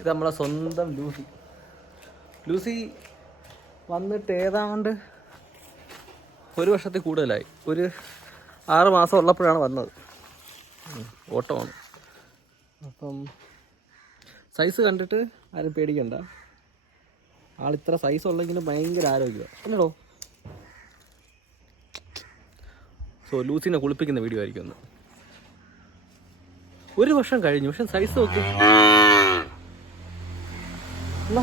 ഇത് നമ്മളെ സ്വന്തം ലൂസി. ലൂസി വന്നിട്ട് ഏതാണ്ട് ഒരു വർഷത്തിൽ കൂടുതലായി. ഒരു ആറ് മാസം ഉള്ളപ്പോഴാണ് വന്നത്. ഓട്ടമാണ്. അപ്പം സൈസ് കണ്ടിട്ട് ആരും പേടിക്കണ്ട. ആളിത്ര സൈസ് ഉള്ളെങ്കിലും ഭയങ്കര ആരോഗ്യമാണ് അല്ലടോ? സോ ലൂസിനെ കുളിപ്പിക്കുന്ന വീഡിയോ ആയിരിക്കും ഒന്ന് ഒരു വർഷം കഴിഞ്ഞു പക്ഷെ സൈസ് നോക്ക് എന്നാ?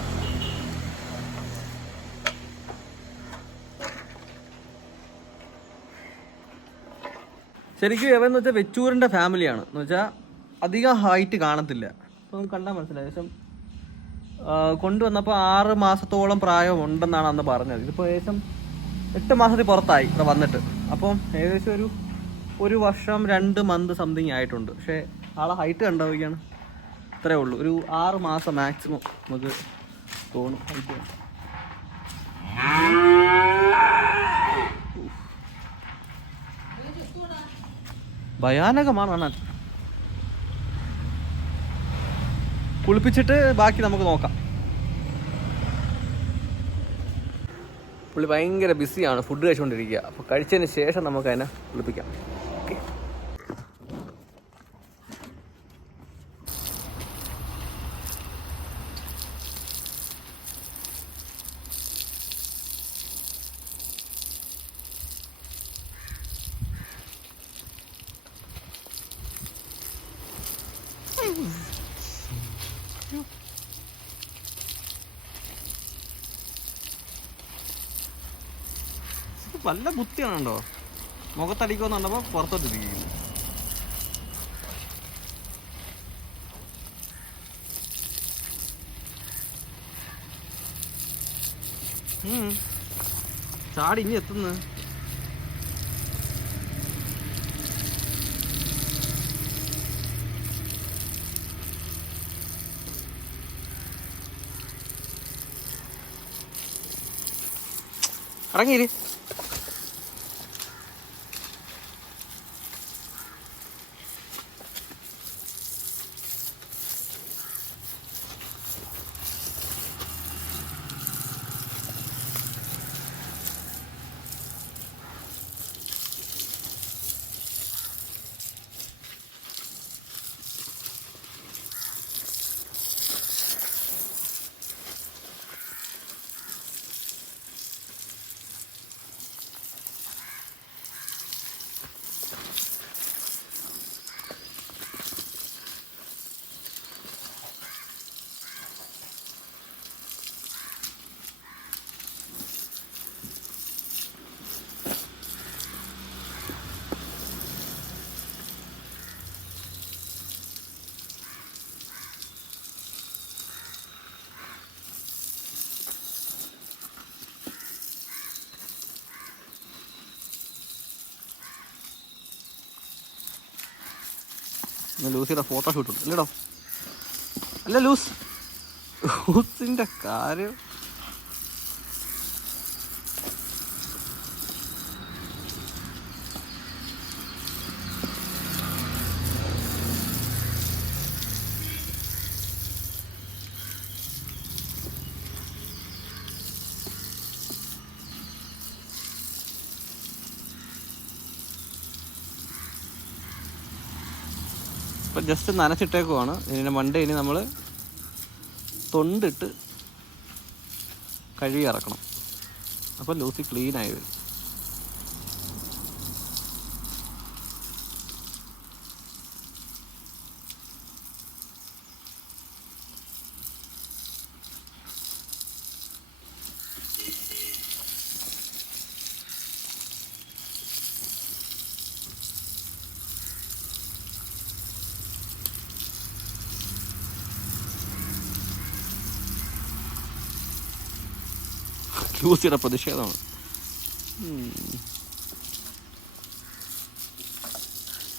ശരിക്കും എന്ന് വെച്ചാൽ വെച്ചൂരിന്റെ ഫാമിലിയാണ്. എന്ന് വെച്ചാൽ അധികം ഹൈറ്റ് കാണത്തില്ല. അപ്പം കണ്ടാൽ മനസ്സിലായി. ഏകദേശം കൊണ്ടുവന്നപ്പോൾ ആറ് മാസത്തോളം പ്രായം ഉണ്ടെന്നാണ് അന്ന് പറഞ്ഞത്. ഇതിപ്പോൾ ഏകദേശം എട്ട് മാസത്തിൽ പുറത്തായി ഇവിടെ വന്നിട്ട്. അപ്പം ഏകദേശം ഒരു ഒരു വർഷം രണ്ട് മന്ത് സംതിങ് ആയിട്ടുണ്ട്. പക്ഷേ ആളെ ഹൈറ്റ് കണ്ടുപോയിക്കാണ് ഇത്രേ ഉള്ളൂ. ഒരു ആറ് മാസം മാക്സിമം നമുക്ക് തോന്നും. ഭയാനകമാണ് അണ്ണൻ. കുളിപ്പിച്ചിട്ട് ബാക്കി നമുക്ക് നോക്കാം. പുള്ളി ഭയങ്കര ബിസിയാണ് ഫുഡ് കഴിച്ചുകൊണ്ടിരിക്കുക അപ്പോൾ കഴിച്ചതിന് ശേഷം നമുക്ക് അതിനെ കുളിപ്പിക്കാം. വല്ല ബുദ്ധിയാണുണ്ടോ? മുഖത്തടിക്കുമെന്നുണ്ടപ്പോൾ പുറത്തോട്ട് ഇരിക്കുന്നു. ചാടി ഇനി എത്തുന്നു. ഇറങ്ങിയിരി. ലൂസിയുടെ ഫോട്ടോ ഷൂട്ടുണ്ട് അല്ലേടോ? അല്ല ലൂസ് ലൂസിന്റെ കാര്യം ഇപ്പം ജസ്റ്റ് നനച്ചിട്ടേക്കുവാണ്. ഇതിന്റെ മണ്ട ഇനി നമ്മൾ തൊണ്ടിട്ട് കഴുകി ഇറക്കണം. അപ്പോൾ ലൂസി ക്ലീനായി വരും. ലൂസിയുടെ പ്രതിഷേധമാണ് ഉം.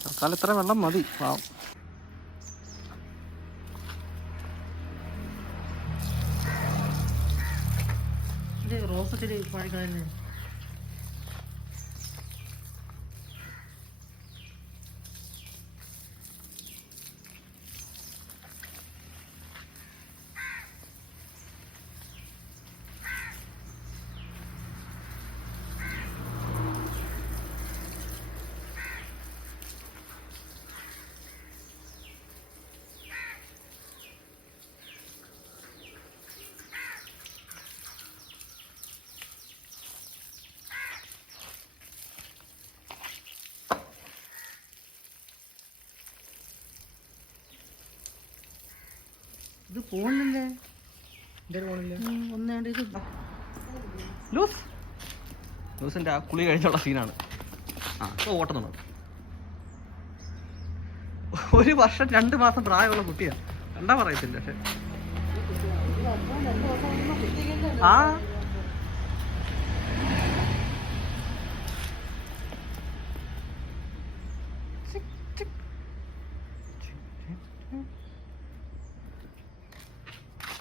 തൽക്കാലം ഇത്ര വെള്ളം മതി. പാവം റോസ് ചെടി പാടിക്കളയുന്നത് ഇത് പോണില്ലേ എന്റെ ഫോണില്ല ഒന്നാണ്ട് ഇത് ലൂസ്. ലൂസിന്റെ ആ കുളി കഴിഞ്ഞുള്ള സീനാണ്. ആ ഇപ്പൊ ഓട്ടുന്നുണ്ട് ഒരു വർഷം രണ്ട് മാസം പ്രായമുള്ള കുട്ടിയാ. കണ്ടാ പറയത്തില്ല പക്ഷെ. ആ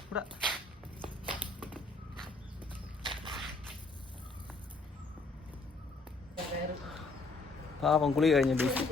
ഇവിടെ പാപം കുളി കഴിഞ്ഞ ബീച്ച്.